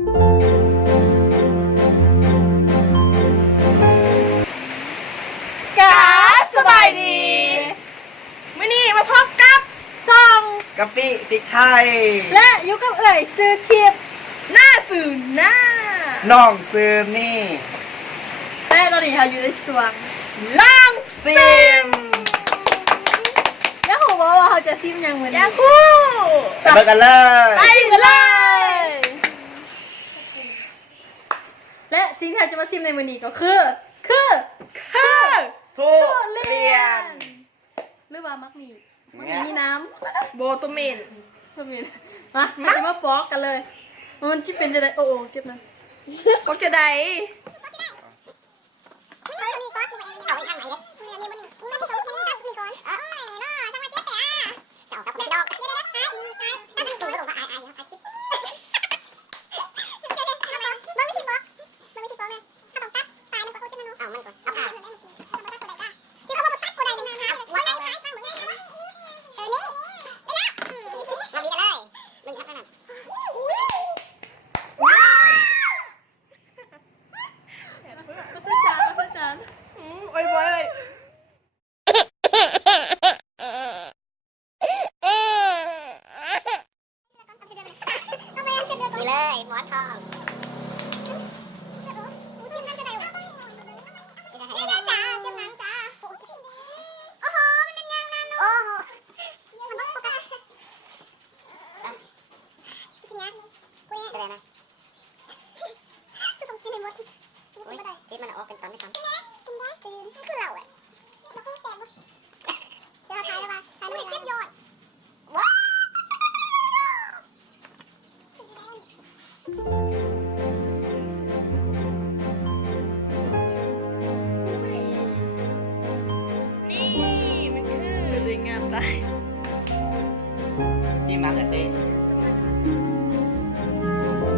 กาสบายดีมื้อนี้มาพบกับซอง กะปิพริกไทย และอยู่กับเอ่ยซื้อทิพย์หน้าสื่อหน้า น้องซื้อนี่ และตอนนี้เราอยู่ในสวงล่าง ซิม แล้วผมว่าเราจะซิมยังเหมือน ไปเบิกกันเลย ไปกันเลยและสิ่งที่เราจะมาซิมในมื้อนี้ก็คือ ทุเรียน หรือว่ามักมีน้ำ โบโตเมน ก็มีมาเราจะมาปอกกันเลยมันจะเป็นจะได้โอ้เจ็บนะ ก็จะได้ ก็เส้นจาน โอ้ยบอยเลย นี่เลยหมอนทองโอ้โหจะได้ไหมที่มันออกเป็นตอนไม่ทำคือเราอ่ะจะทายแล้วป่ะทายไม่เจ็บยอดว้านี่มันคือ สวยงามตาย ที่มาร์กเต้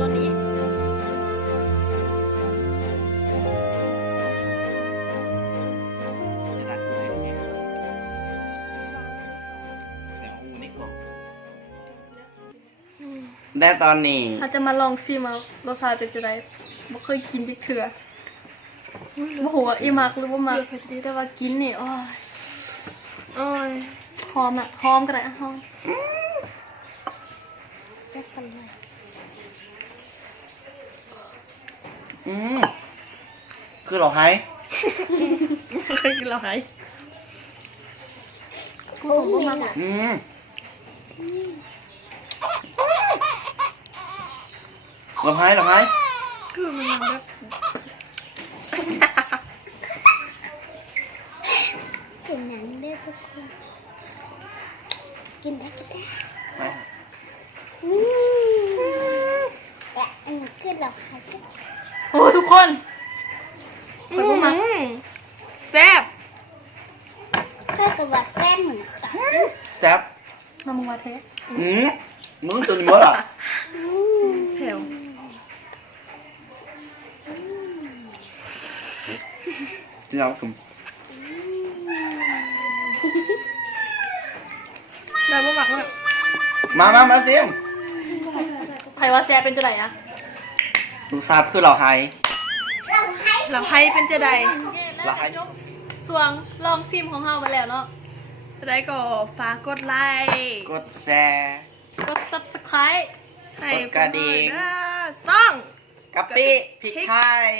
ตอนนี้ จะได้คืออะไรเนี่ยแต่อูนี่ก่อนได้ตอนนี้ เราจะมาลองซิมเอารสชาติเป็นจะได้บ่เคยกินจิกเถื่อบ่ฮู้ว่าอีมักหรือบ่มักแต่ว่ากินนี่โอ้ยหอมอ่ะหอมก็ได้อะหอม แซ่บกันเลย คือเราให้ เคยกินแล้วหายกูบ่มักอ่ะ เราให้ คือมันยังแบบ กินหนังได้ทุกคนกินได้ก็ได้แต่อันนี้คือเราหาชิ้น โอ้ทุกคนข่อยบ่มัก แซ่บ ก็ตัวว่าแซ่บเหมือนกัน แจ๊บ น้ำมึงว่าแท้ มึงตัวนี้มั้งอ่ะ แถว ที่เราคุม ได้บ่มักเลย มาเสียง ใครว่าแซ่บเป็นจะได้อะ ลูกทราบคือเราให้ เราให้เป็นจะได้ เราให้ ส่วงลองซิมของเฮาไปแล้วเนาะ จะได้ก็ฝากกดไลค์ กดแชร์ กด Subscribe ให้ กดกระดิ่ง ซ่อง กะปิพริกไทย